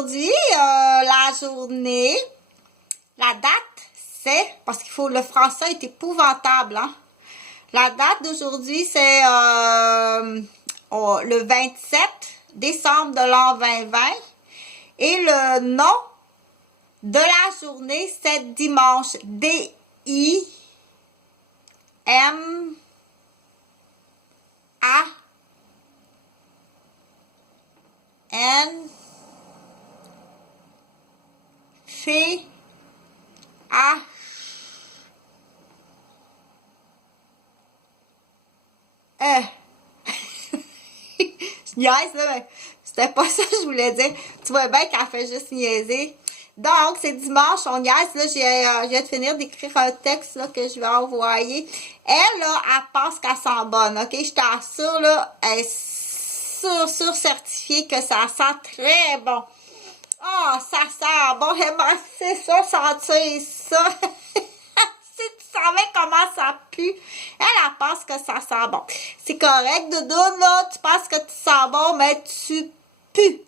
aujourd'hui, la journée, la date, c'est, parce qu'il faut, le français est épouvantable, hein? La date d'aujourd'hui, c'est le 27 décembre de l'an 2020. Et le nom de la journée, c'est dimanche. D-I-M-A-N-F-A. Je niaise, là, mais c'était pas ça que je voulais dire. Tu vois bien qu'elle fait juste niaiser. Donc, c'est dimanche, on niaise. Là, je viens de finir d'écrire un texte là, que je vais envoyer. Elle, là, elle pense qu'elle sent bonne, OK? Je t'assure, là, elle est sûre certifiée que ça sent très bon. Ah, ça sent bon. C'est ça, sentir ça. Si tu savais comment ça pue, elle pense que ça sent bon. C'est correct, Doudoune, là, tu penses que tu sens bon, mais tu pues.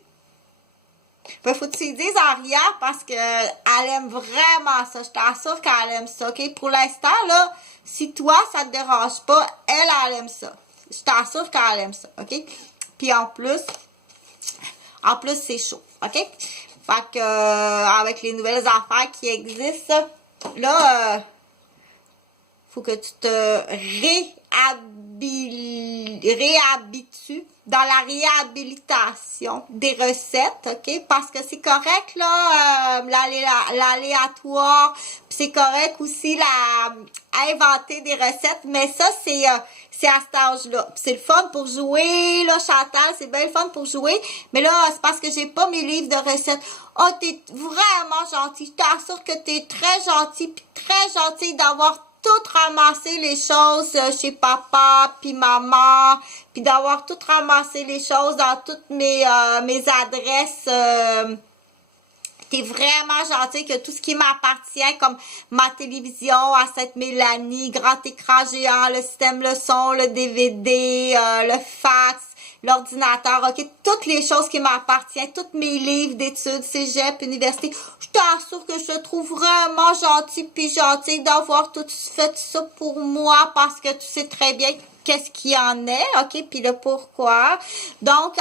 Ben, faut que tu lui dises en riant parce que elle aime vraiment ça. Je t'assure qu'elle aime ça, OK? Pour l'instant, là, si toi, ça te dérange pas, elle aime ça. Je t'assure qu'elle aime ça, OK? Puis en plus, c'est chaud, OK? Fait que, avec les nouvelles affaires qui existent, là, faut que tu te réhabitues dans la réhabilitation des recettes, OK? Parce que c'est correct, là, l'aléatoire, puis c'est correct aussi inventer des recettes, mais ça, c'est à cet âge-là. C'est le fun pour jouer, là, Chantal, c'est bien le fun pour jouer, mais là, c'est parce que j'ai pas mes livres de recettes. Oh, t'es vraiment gentil. Je t'assure que t'es très gentil, puis très gentil d'avoir tout ramassé les choses chez papa puis maman, puis d'avoir tout ramassé les choses dans toutes mes adresses. T'es vraiment gentil que tout ce qui m'appartient, comme ma télévision à cette Mélanie, grand écran géant, le système le son, le DVD, le fax, l'ordinateur, OK, toutes les choses qui m'appartiennent, tous mes livres d'études, cégep, université, je t'assure que je te trouve vraiment gentil puis gentil d'avoir tout fait ça pour moi parce que tu sais très bien qu'est-ce qu'il y en est, OK, puis le pourquoi. Donc,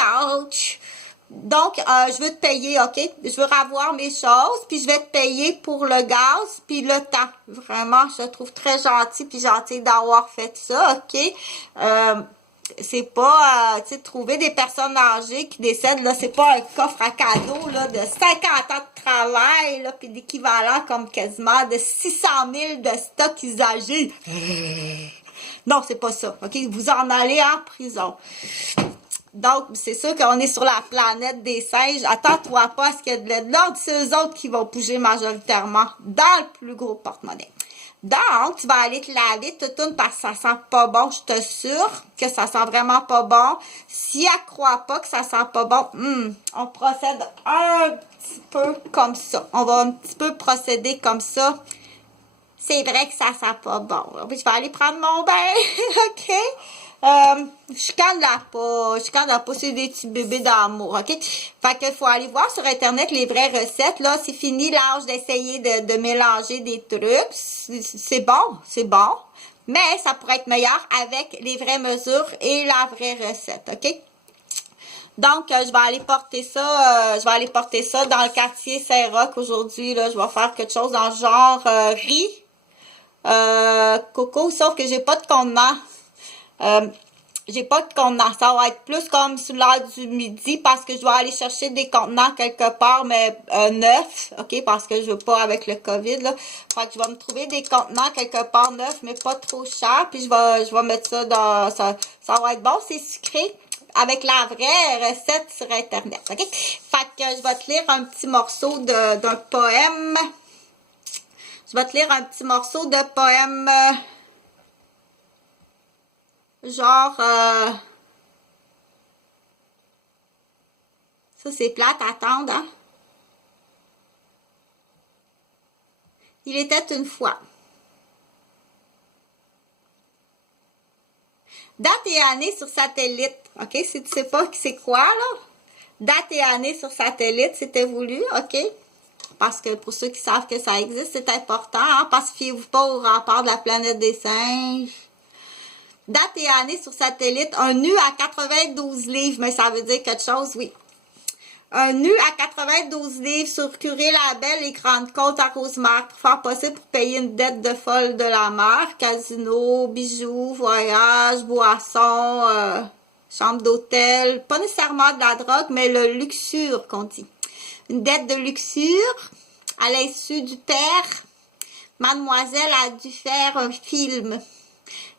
je veux te payer, OK? Je veux avoir mes choses, puis je vais te payer pour le gaz, puis le temps. Vraiment, je te trouve très gentil, puis gentil d'avoir fait ça, OK? C'est pas, tu sais, trouver des personnes âgées qui décèdent, là, c'est pas un coffre à cadeaux, là, de 50 ans de travail, là, puis d'équivalent comme quasiment de 600 000 de stock usagé. Non, c'est pas ça, OK? Vous en allez en prison. Donc, c'est sûr qu'on est sur la planète des singes. Attends-toi pas à ce qu'il y ait de l'ordre. C'est eux autres qui vont bouger majoritairement dans le plus gros porte-monnaie. Donc, tu vas aller te laver toutoune parce que ça sent pas bon. Je t'assure que ça sent vraiment pas bon. Si elle croit pas que ça sent pas bon, on procède un petit peu comme ça. On va un petit peu procéder comme ça. C'est vrai que ça sent pas bon. Je vais aller prendre mon bain, OK? Je canne pas, c'est des petits bébés d'amour, OK? Fait que faut aller voir sur Internet les vraies recettes, là. C'est fini l'âge d'essayer de mélanger des trucs. C'est bon. Mais ça pourrait être meilleur avec les vraies mesures et la vraie recette, OK? Donc, je vais aller porter ça, dans le quartier Saint-Roch aujourd'hui, là. Je vais faire quelque chose dans le genre riz, coco, sauf que j'ai pas de contenant. J'ai pas de contenant. Ça va être plus comme sur l'heure du midi parce que je dois aller chercher des contenants quelque part, mais neufs, OK? Parce que je veux pas avec le COVID, là. Fait que je vais me trouver des contenants quelque part neufs, mais pas trop chers. Puis je vais mettre ça dans... Ça va être bon, c'est sucré. Avec la vraie recette sur Internet, OK? Fait que je vais te lire un petit morceau d'un poème. Je vais te lire un petit morceau de poème... genre, ça c'est plate à attendre, hein? Il était une fois. Date et année sur satellite, OK? Si tu sais pas c'est quoi, là, Date et année sur satellite, c'était voulu, OK? Parce que pour ceux qui savent que ça existe, c'est important, hein? Parce que fiez-vous pas au rapport de la planète des singes. Date et année sur satellite, un nu à 92 livres, mais ça veut dire quelque chose, oui. Un nu à 92 livres sur Curé-la-Belle et Grande-Côte à Rosemère pour faire possible pour payer une dette de folle de la mer, casino, bijoux, voyage, boissons, chambre d'hôtel, pas nécessairement de la drogue, mais le luxure qu'on dit. Une dette de luxure, à l'insu du père, mademoiselle a dû faire un film.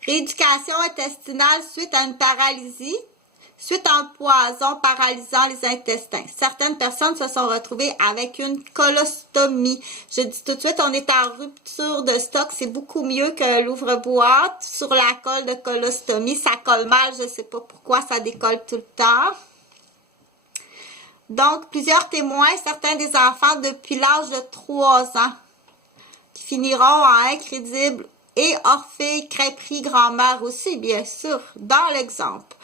Rééducation intestinale suite à une paralysie, suite à un poison paralysant les intestins. Certaines personnes se sont retrouvées avec une colostomie. Je dis tout de suite, on est en rupture de stock. C'est beaucoup mieux que l'ouvre-boîte. Sur la colle de colostomie, ça colle mal. Je ne sais pas pourquoi ça décolle tout le temps. Donc, plusieurs témoins, certains des enfants depuis l'âge de 3 ans, qui finiront en incrédible et Orphée, crêperie, grand-mère aussi, bien sûr, dans l'exemple.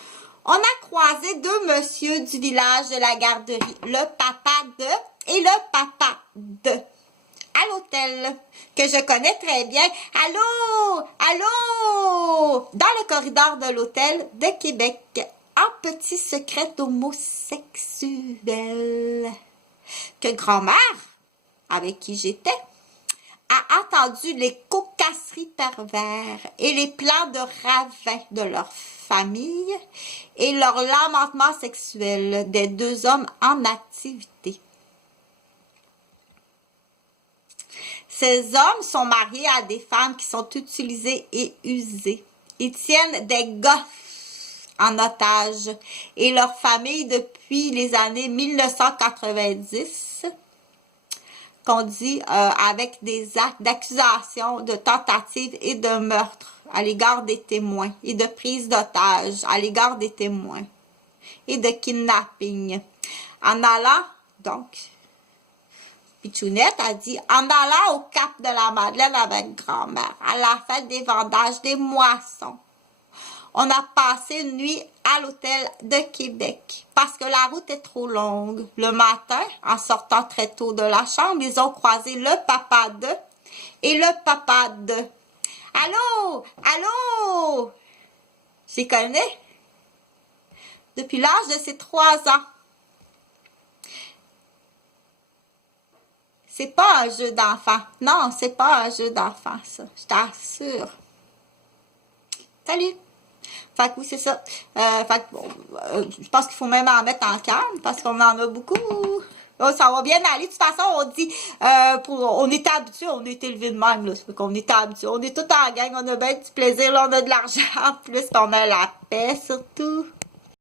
On a croisé 2 messieurs du village de la garderie, le papa de et le papa de, à l'hôtel, que je connais très bien. Allô, allô, dans le corridor de l'hôtel de Québec, en petit secret homosexuel, que grand-mère, avec qui j'étais, a entendu les cocasseries pervers et les plans de ravin de leur famille et leur lamentement sexuel des 2 hommes en activité. Ces hommes sont mariés à des femmes qui sont utilisées et usées. Ils tiennent des gosses en otage et leur famille depuis les années 1990, qu'on dit avec des actes d'accusation, de tentative et de meurtre à l'égard des témoins et de prise d'otage à l'égard des témoins et de kidnapping. En allant, donc, Pichounette a dit, en allant au Cap de la Madeleine avec grand-mère, à la fête des vendages, des moissons, on a passé une nuit à l'hôtel de Québec parce que la route est trop longue. Le matin, en sortant très tôt de la chambre, ils ont croisé le papa de et le papa de. Allô? Allô? Je les connais depuis l'âge de ses 3 ans. C'est pas un jeu d'enfant. Non, c'est pas un jeu d'enfant, ça. Je t'assure. Salut! Fait que oui, c'est ça. Fait que bon, je pense qu'il faut même en mettre en calme parce qu'on en a beaucoup. Oh, ça va bien aller. De toute façon, on dit, on est habitué, on est élevé de même, là. Fait qu'on est habitué. On est tout en gang, on a bien du plaisir, là, on a de l'argent en plus, on a la paix surtout.